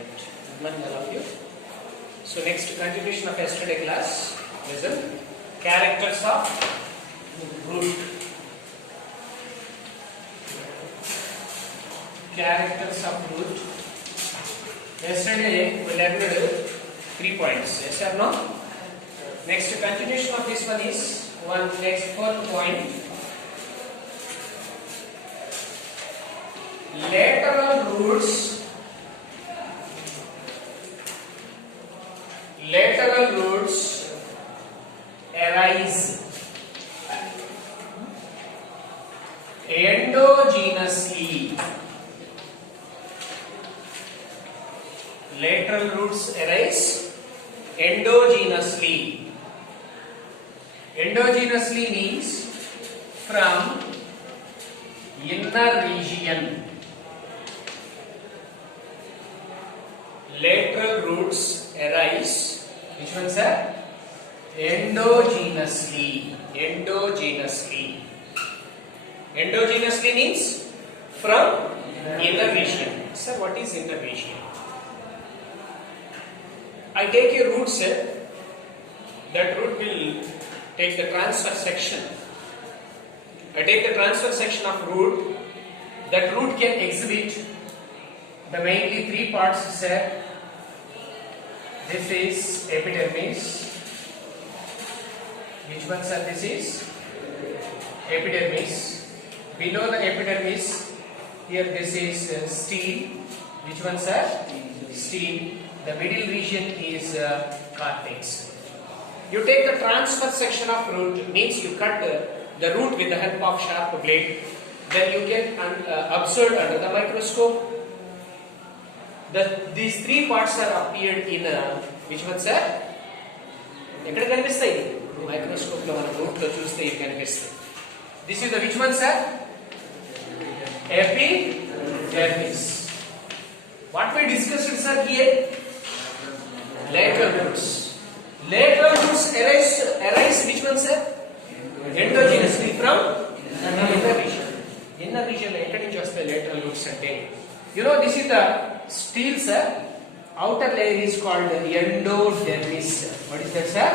Good morning, all of you. So next continuation of yesterday class. Listen. Characters of root. Characters of root. Yesterday we learned 3 points. Yes or no? Next continuation of this one is next fourth point. Lateral roots arise endogenously. Lateral roots arise endogenously. Endogenously means from inner region. Lateral roots arise, which one, sir? Endogenously. Endogenously means from inner region. Sir, what is inner region? I take a root, sir. That root will take the transverse section. I take the transverse section of root. That root can exhibit the mainly 3 parts, sir. This is epidermis. Which one, sir? This is epidermis. Below the epidermis, here this is stele. Which one, sir? Stele. The middle region is cortex. You take the transverse section of root, means you cut the root with the help of sharp blade. Then you can observe under the microscope. These 3 parts are appeared in which one, sir? ఎక్కడ కనిపిస్తాయి? Microscope లో మనం route లో చూస్తే ఇవి కనిపిస్తాయి. This is the which one, sir? Epidermis. What we discussed, sir, here? Lateral roots. Lateral roots arise which one, sir? Endogenously from inner region. Inner region లో ఎక్కడి నుంచి వస్తాయి lateral roots అంటే? You know, this is the stele, sir. Outer layer is called endodermis. What is that, sir?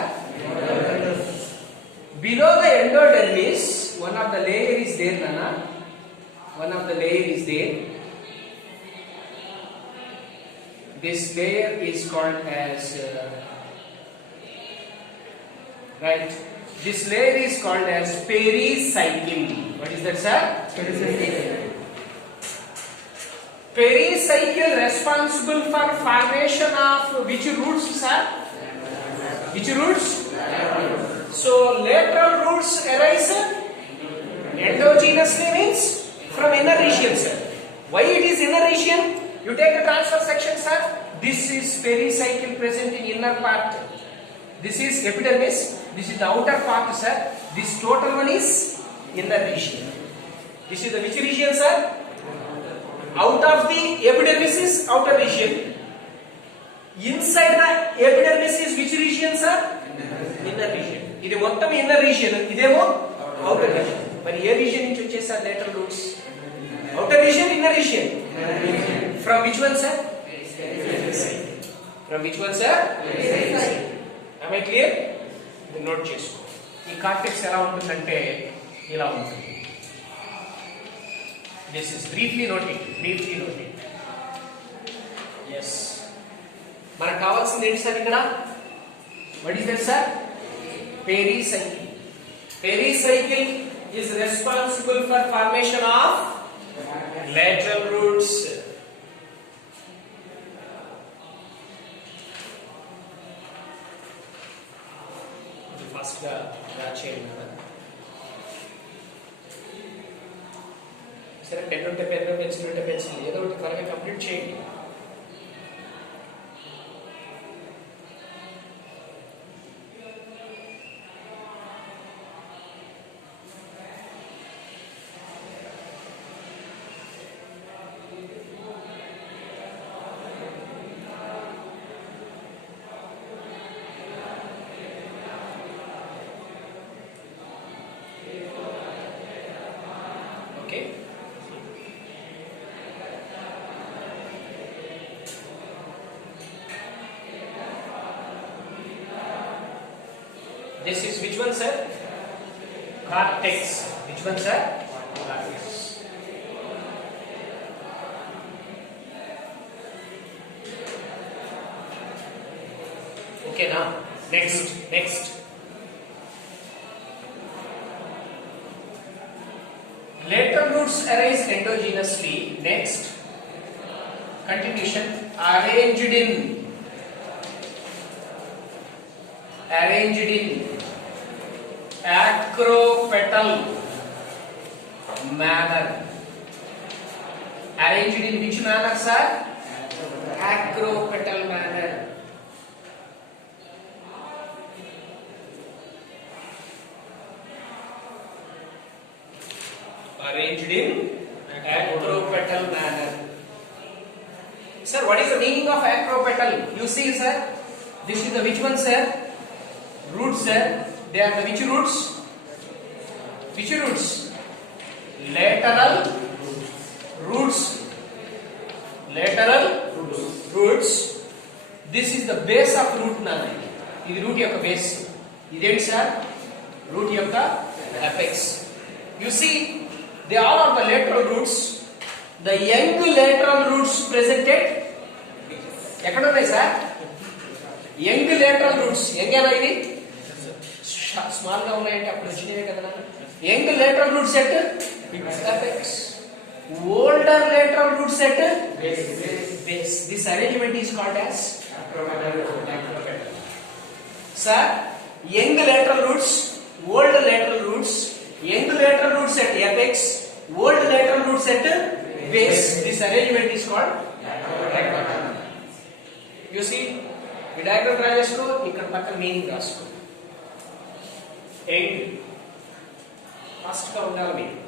Below the endodermis, one of the layer is there, Nana. One of the layer is there. This layer is called as right. This layer is called as pericycle. What is that, sir? Pericycle responsible for formation of which roots, sir? Which roots? So lateral roots arise endogenously means from inner region, sir. Why it is inner region? You take the transverse section, sir. This is pericycle present in inner part. This is epidermis. This is the outer part, sir. This total one is inner region. This is the which region, sir? Out of the epidermis is outer region. Inside the epidermis is which region, sir? Inner region. ఇది మొత్తం inner region, ఇదేమో outer region. మరి ఏ region నుంచి వచ్చేసారు lateral roots? Outer region, inner region. From which one, sir? From which one, sir? Am I clear? Note చేసుకో. ఈ cortex ఎలా ఉంటుందంటే ఇలా ఉంటుంది. This is briefly noted. Yes. మనకు కావాల్సింది ఏంటి సార్ ఇక్కడ? What is that, sir? Pericycle. Pericycle is responsible for formation of lateral roots. First గా చేయండి. సరే, పెన్ ఉంటే పెన్, పెన్సిల్ ఉంటే పెన్సిల్, ఏదో ఒకటి త్వరగా కంప్లీట్ చేయండి. which one, sir? Cortex. Which one, sir? Cortex. Okay, now next. Lateral roots arise endogenously. Next, continuation. Arranged in acropetal manner. Arranged in which manner, sir? Acropetal manner. Arranged in acropetal manner. Sir, what is the meaning of acropetal? You see, sir, this is the which one, sir? Roots, sir. They are the which roots? Which roots? Lateral roots. Lateral roots. This is the base of root nana. This root yokka base. Identi, sir? Root yokka apex. You see, they all are the lateral roots. The young lateral roots presented. Ekkada unnai, sir? Young lateral roots. Young ana idi? Small ga unnayante appudu vachinave kada nana. Young lateral roots at apex. Older lateral roots at base. This arrangement is called as acropetal. Sir, young lateral roots, old lateral roots, young lateral roots at apex, old lateral roots at base. This arrangement is called acropetal. You see, the diagram draw chesko, ikkada pakkana meaning rasko. End. Fast ga undali meaning.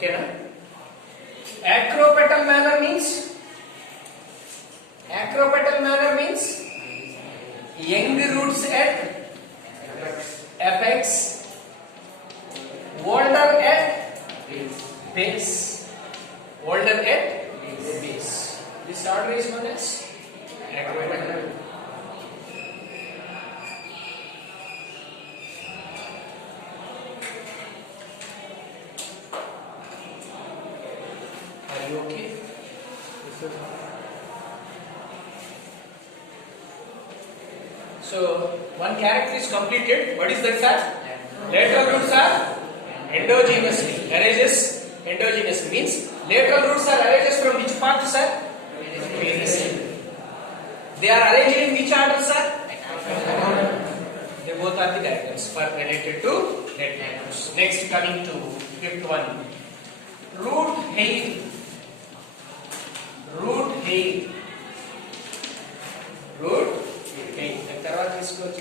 Okay, na? Acropetal manner means young roots at apex, older at base. This order is known as acropetal. Are you okay? So, one character is completed. What is that, sir? Lateral roots are endogenously. Arises endogenously means lateral roots are arises from which part, sir? Pericycle. They are arranged in which order, sir? They both are the diagrams for related to dead diagrams. Next, coming to fifth one. Root hair. తర్వాత తీసుకోవచ్చు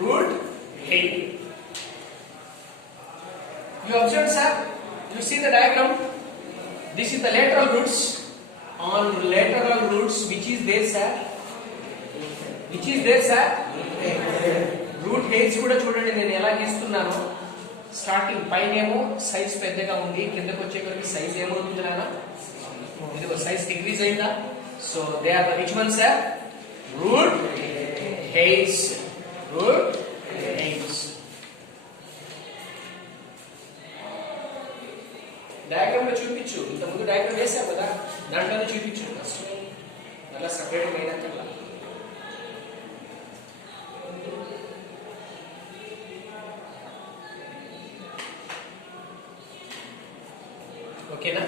root hair. You observe, sir? You see the diagram? This is the lateral roots. On lateral roots, which is there, sir? Root hairs కూడా చూడండి నేను ఎలా గీస్తున్నానో. Starting పైన ఏమో size పెద్దగా ఉంది, కిందకి వచ్చే కొద్ది సైజ్ ఏమవుతుంది నాన్న? ఇదిగో సైజ్ డిక్రీజ్ అయిందా? So they are the which one, sir? Root hairs. Diagram లో చూపించు. ఇంత ముందు డయాగ్రామ్ వేసావు కదా, దాంట్లోనే చూపించు. ఫస్ట్ మళ్ళీ సపరేట్ అయినాకల్లా. ఓకేనా?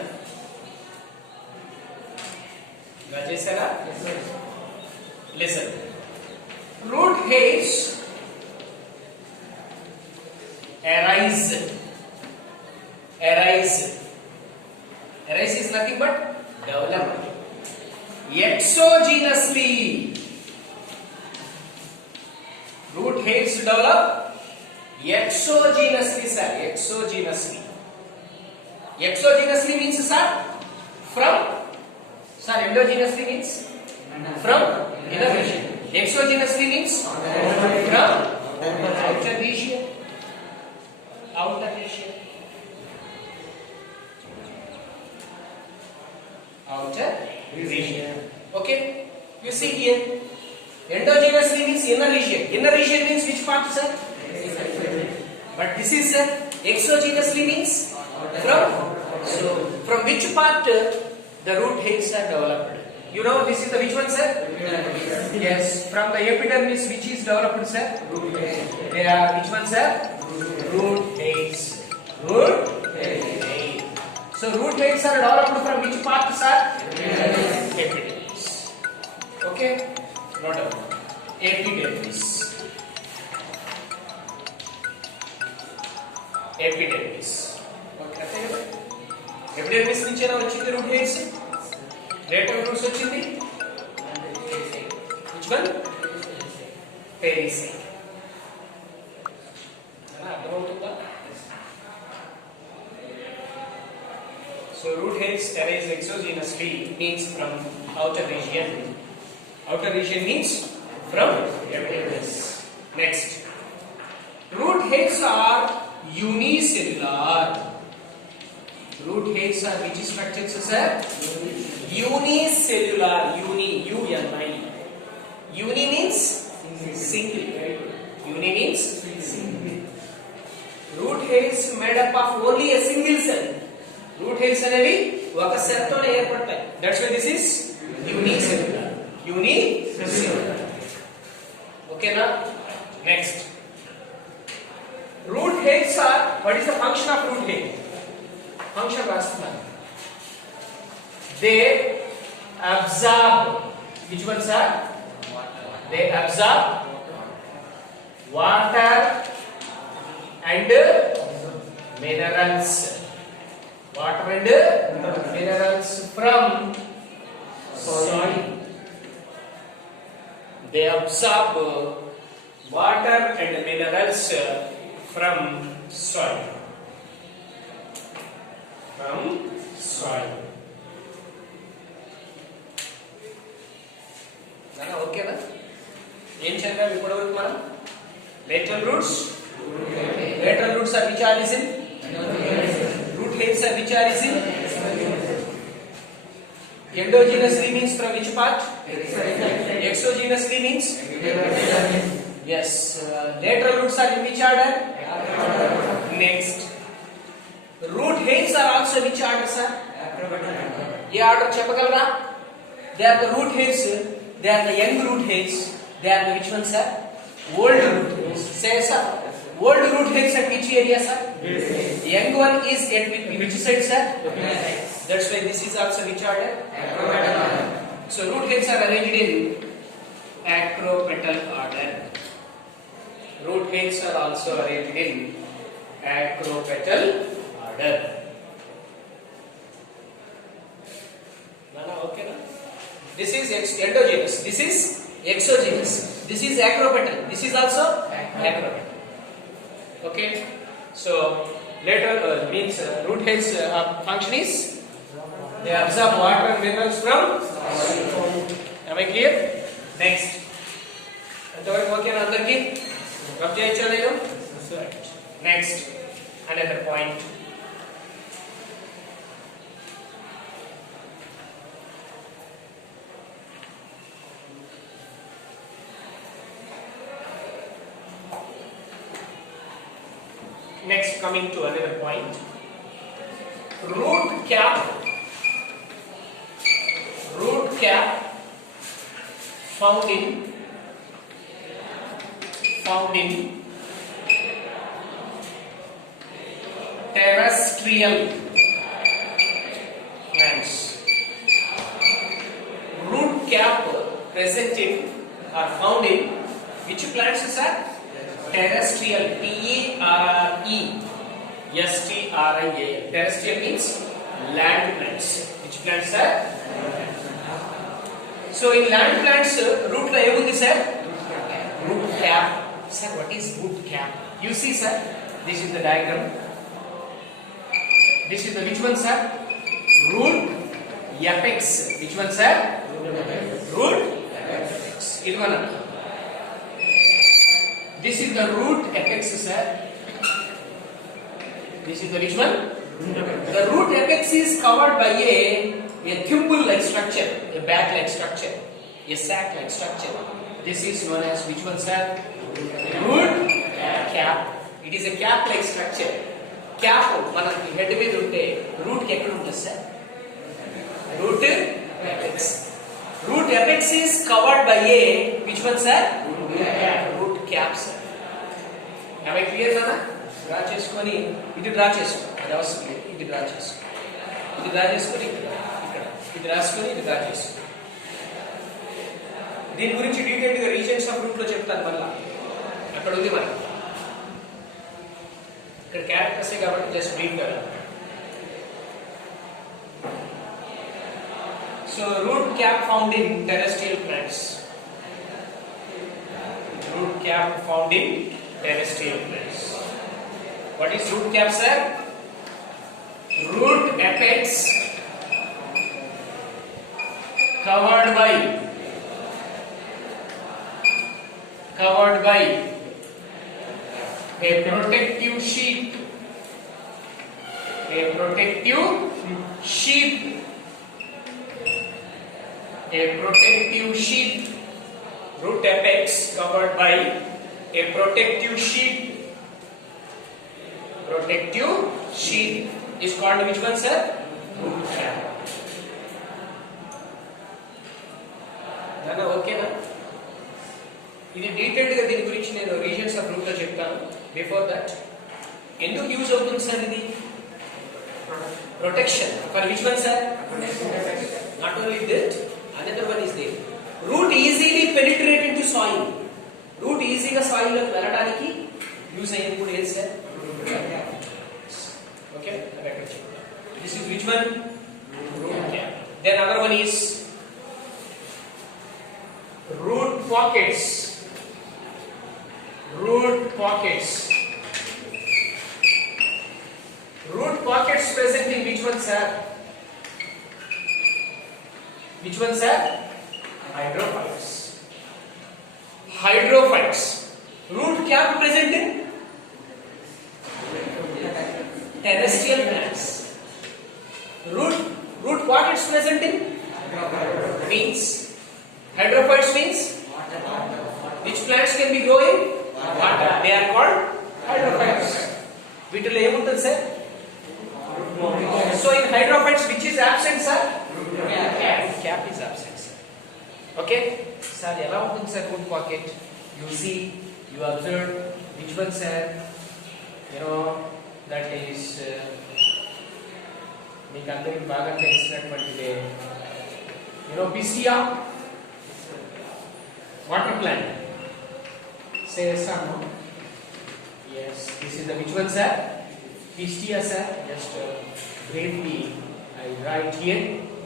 ఇలా చేశారా? Listen. Root hairs arise is nothing but develop exogenously. Root hairs develop exogenously, sir. Exogenously. Exogenously means, sir, from. Sir, endogenously means from inner region. Exogenously means from outer region. Outer region. Outer region. Okay. You see here. Endogenously means inner region. Inner region means which part, sir? But this is exogenously means from. So from which part the root hairs are developed? You know this is the which one, sir? Yes. From the epidermis which is developed, sir? They are which one, sir? Root hairs. Root hairs. So root hairs are developed from which part, sir? Epidermis. Okay. Note down. Epidermis. Epidermis. Okay. Epidermis నుంచి ఎలా వచ్చింది root hairs? Lateral roots వచ్చింది. Which one? Pericycle. అర్థమవుతుందా? So root hairs arise exogenously means from outer region. Outer region means from epidermis. Next, root hairs are unicellular. Root hairs are which structures, sir? Unicellular. Uni. Uni means single. Uni means single. Root hairs made up of only a single cell. Root hairs అనేవి ఒక cell తోనే ఏర్పడతాయి. That's why this is unicellular. Unicellular. Okay na? Next. Root hairs are, what is the function of root hair? Function రాస్తున్నాను. They absorb, which one, sir? They absorb water and minerals. Water and minerals from soil. They absorb water and minerals from soil. From soil. Nana okay na? Em chadvam ippadi మనం lateral roots. Lateral roots are which are in? Root hairs are which are in? Endogenously means from which part? Exogenously means? Yes. Lateral roots are in which order? Next. Root hairs are also which order, sir? Ye order cheppagalaraa? They are the root hairs. They are the young root hairs. They are the which one, sir? Old root hairs. Say, sir. Old root hairs at which area, sir? Young one is at which side, sir? That's why this is also which order? So root hairs are arranged in acropetal order. Root hairs are also arranged in acropetal order. Nana okay na? This is endogenous. This is exogenous. This is acropetal. This is also acropetal. Okay. So lateral means root hairs function is they absorb water and minerals from soil. Am I clear? Next. అంతవరకు ఓకేనా అందరికి? Rub చేయొచ్చా నేను? Next. Another point. Next, coming to another point. Root cap found in terrestrial plants. Root cap present in or found in which plants, sir? Terrestrial. Terrestrial. Terrestrial means land plants. Which plants, sir? So in land plants, root lo emundi, sir? Root cap. Sir, what is root cap? You see, sir, this is the diagram. This is the which one, sir? Root apex. Which one, sir? Root apex. This one. This is the root apex, sir. This is the which one? The root apex is covered by a thimble-like structure, a bat-like structure, a sac-like structure. This is known as which one, sir? Root cap. It is a cap-like structure. Cap మనకి head మీద ఉంటే route కి ఎక్కడ ఉంటుంది sir? Root apex. Root apex is covered by a which one, sir? Root cap, sir. Am I clear, Nana? Draw చేసుకొని ఇది draw చేసుకో, అది అవసరం లేదు. ఇది డ్రా చేసుకో, ఇది డ్రా చేసుకొని ఇక్కడ ఇది రాసుకొని ఇది డ్రా చేసుకో. దీని గురించి డీటెయిల్ గా రీజన్స్ ఆఫ్ రూట్ లో చెప్తాను. మళ్ళా అక్కడ ఉంది మనకి, ఇక్కడ క్యారెక్టర్సే కాబట్టి జస్ట్ బ్రీఫ్ గా. So root cap found in terrestrial plants. Root cap found in terrestrial plants. What is root cap, sir? Root apex covered by a protective sheath. A protective sheath. A protective sheath. Root apex covered by a protective sheath. Protective sheath is called which one, sir? Root cap. Nana, okay na? ఇది detailed గా దీని గురించి నేను reasons of root లో చెప్తాను. Before that, ఎందుకు use అవుతుంది sir ఇది? Protection. For which one, sir? Not only that, another one is there. Root easily penetrate into soil. Root ఈజీగా సాయిల్ లోకి వెళ్ళడానికి యూజ్ అయ్యేది కూడా ఏది, sir? Okay, this is which one? Root cap. Then other one is root pockets. Root pockets. Root pockets present in which one, sir? Which one, sir? Hydrophytes. Hydrophytes. Root cap present in terrestrial plants. Root pockets present in beans. Hydrophytes means which plants can be growing? Water. They are called hydrophytes. వీటిలో ఏముంటుంది, sir? So in hydrophytes, which is absent, sir? Cap is absent, sir. Okay, sir, ఎలా ఉంటుంది, sir? Root pocket. You see, you observe which one, sir? That is మీకు అందరికి బాగా తెలిసినటువంటిదే. Pistia. Water plant. Say yes or no? Yes. This is the which one, sir? Pistia, sir. Just briefly I write here.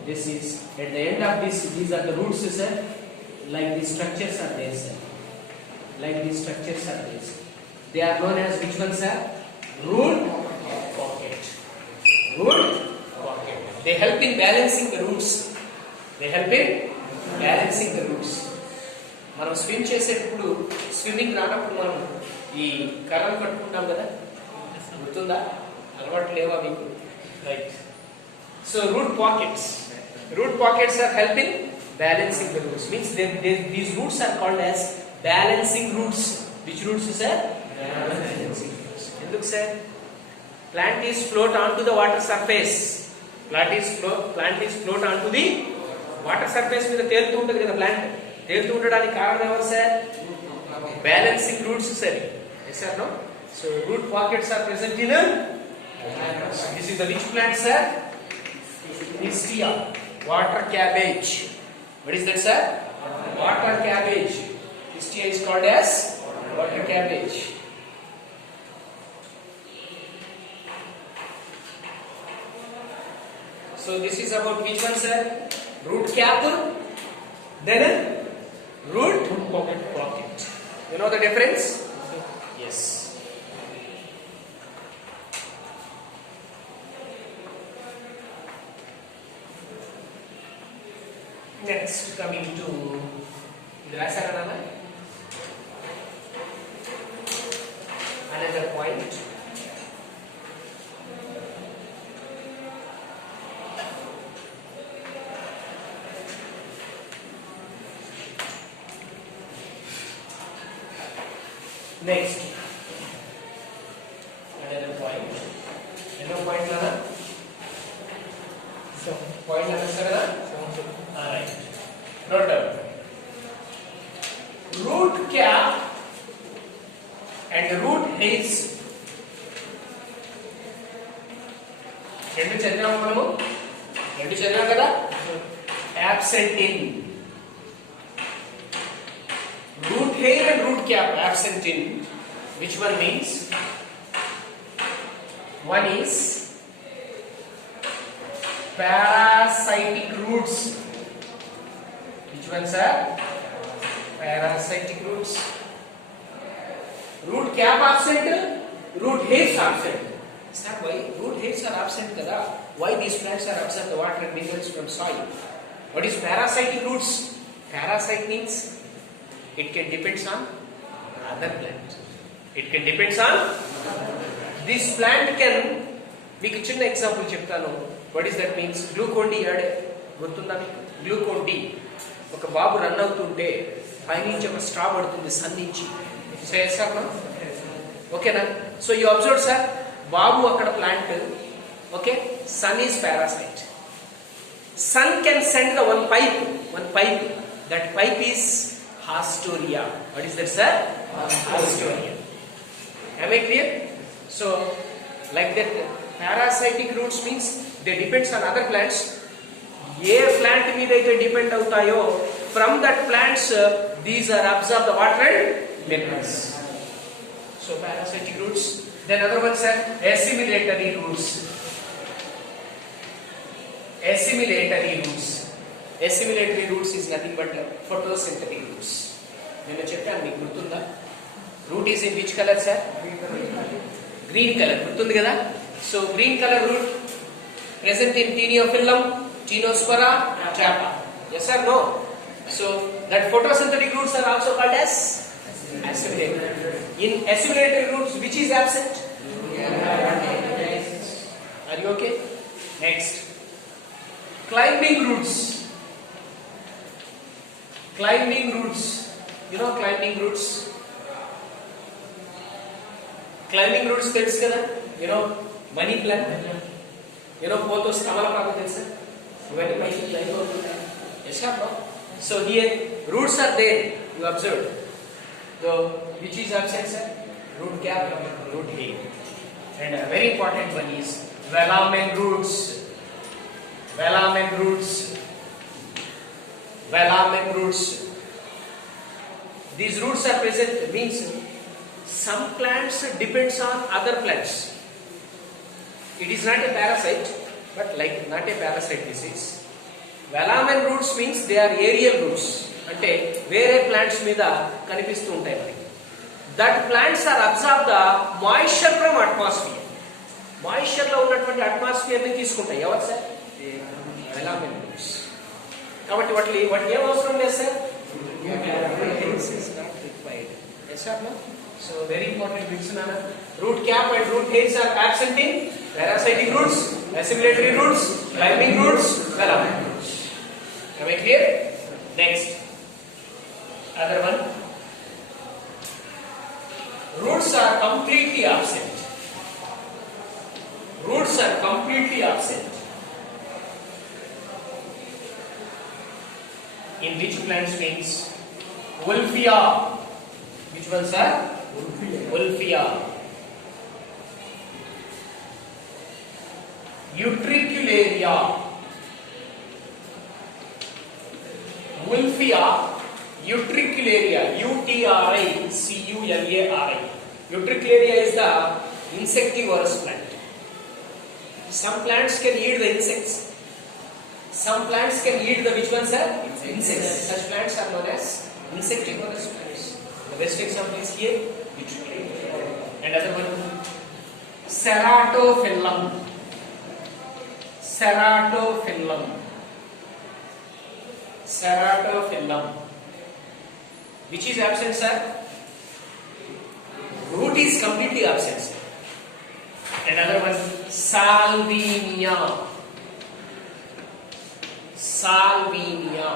This is at the end of this. These are the roots, sir. Like these structures are there, sir. Like these structures are there, sir. They are known as which one, sir? Root pocket. Root pocket. They help in balancing the roots. They help in balancing the roots. మనం swim చేసేటప్పుడు, swimming రానప్పుడు మనం ఈ కర్రలు కట్టుకుంటాం కదా, గుర్తుందా? అలవాటు లేవా మీకు? Right. So root pockets are helping balancing the roots. Means these roots are called as balancing roots. Which roots, sir? Balancing roots. ఎందుకు, sir? Plant is float on to the water surface. Plant is float on to the water surface మీద తేలుతూ ఉంటుంది కదా plant. తేలుతూ ఉండడానికి కారణం ఎవరు, sir? Balancing roots, sir. Yes or no? So root pockets are present in this is the which plant, sir? Pistia. Water cabbage. What is that, sir? Water cabbage. Pistia is called as water cabbage. So this is about which one, sir? Root cap. Then root pocket. You know the difference? Yes. Next, coming to another point. Next, another point. Another point, Nana. So, point number 7. Alright. Note down. Root cap and root hairs. రెండు చదివాము మనము, రెండు చదివాం కదా. Absent in root hair and root cap, absent in which one means? One is parasitic roots. Which ones are parasitic roots? Root cap absent, root hairs absent. Is that why root hairs are absent kada? Why these plants are absent the water and minerals from soil? What is parasitic roots? Parasite means it can depends on other plant. It can depends on this plant can. మీకు చిన్న example చెప్తాను. What is that means? Glucon D ad గుర్తుందా మీకు? Glucon D ఒక బాబు run అవుతుంటే పైనుంచి ఒక straw పడుతుంది సన్ నుంచి. ఓకేనా? సో యూ అబ్జర్వ్ సార్, బాబు అక్కడ plant, okay, sun is parasite. Sun can send the one pipe. That pipe is Hastoria. What is that, sir? Hastoria. Am I clear? So, like that, parasitic roots means they depends on other plants. A plant మీద అయితే depend అవుతాయో, from that plants these are absorb the water and minerals. So, parasitic roots. Then other one, sir, assimilatory roots. Assimilatory roots. Assimilatory roots is nothing but photosynthetic roots. నేను చెప్పాను, మీకు గుర్తుందా? Root is in which colour sir? Green colour. గుర్తుంది కదా? So green colour root present in Taeniophyllum, Taenospora, Trapa. Yes or no? So that photosynthetic roots are also called as assimilatory. In assimilatory roots, which is absent? Are you okay? Next. Climbing roots. Climbing roots. You know climbing roots? Climbing roots తెలుసు కదా? You know money plant? You know pothos కమలపాకు తెలుసా? ఇవన్నీ పైకి climb అవుతుంటాయి. Yes or no? So here roots are there. You observed. So which is absent, sir? Root cap, root hair. And a very important one is velamen roots. Velamen roots. Velamen roots. These roots are present means some plants depends on other plants. It is not a parasite, but like not a parasite disease. Velamen roots means they are aerial roots. అంటే వేరే plants మీద కనిపిస్తూ ఉంటాయి మనకి. That plants are absorb the moisture from atmosphere. Moisture లో ఉన్నటువంటి atmosphere ని తీసుకుంటాయి. ఎవరు సార్? Velamen roots. కాబట్టి వాటి ఏం అవసరం లేదు sir? Hence is not required. Yes or no? So very important bits, Nana. Root cap and root hairs are absent in parasitic roots, assimilatory roots, climbing roots, velamen roots. Am I clear? Next. Other one. Roots are completely absent. Roots are completely absent. In which plants means? Wolffia. Which ones are? Wolffia. Utricularia. Wolffia, Utricularia. Utricularia. Utricularia is the insectivorous plant. Some plants can eat the insects. Some plants can eat the which ones are? Insects. Such plants are known as insectivorous plants. The best example is here, Utricularia. Another one, ceratophyllum. Ceratophyllum. Ceratophyllum. Which is absent, sir? Root is completely absent, sir. Another one, salvinia. Salvinia.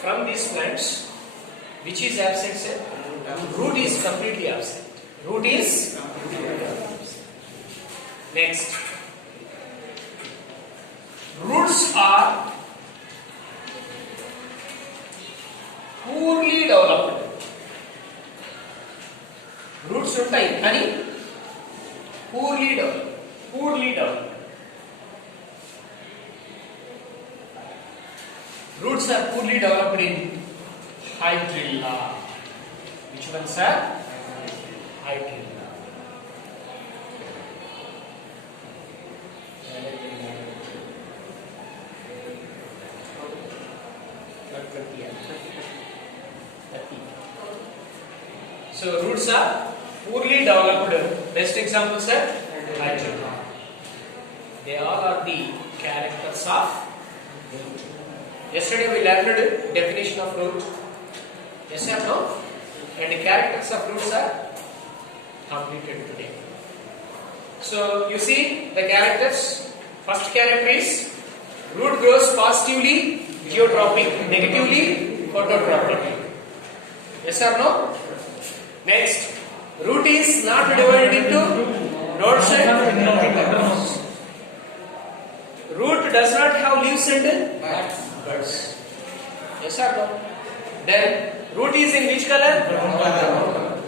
From these plants, which is absent, sir? Root is completely absent. Root is completely absent. Next, roots are poorly developed. Roots ఉంటాయి కానీ poorly developed. Roots are poorly developed in hydrilla. Which one, sir? Hydrilla. So roots are poorly developed. Best example, sir? Hydrilla. They all are the characters of root. Yesterday we learned definition of root. Yes or no? And the characters of roots are completed today. So you see the characters. First character is root grows positively geotropic, negatively phototropic. Yes or no? Next, root is not divided into nodes and nodes. Root does not have leaves and buds. Yes or no? Then root is in which color?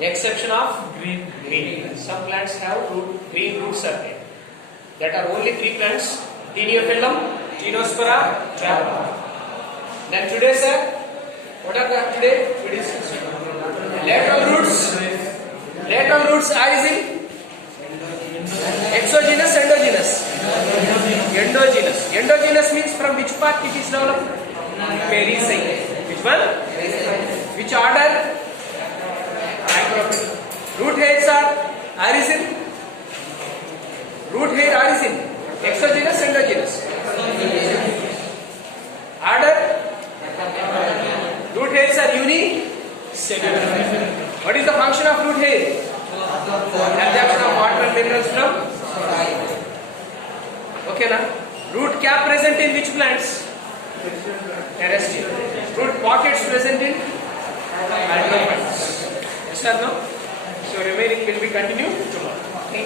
Exception of green. Some plants have green roots are there. That are only 3 plants: Teniophyllum, Ginospora, Java. Then today, sir, what are the today? Lateral roots. Lateral roots are in exogenous, endogenous. Endogenous. Endogenous means from which part it is developed? Pericycle. Which one? Which order? Microphyll. Root hairs are origin. Root hair origin. Exogenous, endogenous. Order. Root hairs are unicellular. What is the function of root hair? Absorption of water and minerals from soil. Okay, now root cap present in which plants? Terrestrial. Root pockets present in hydrophytes. Yes or no? So remaining will be continued tomorrow. Okay.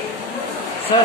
Sir.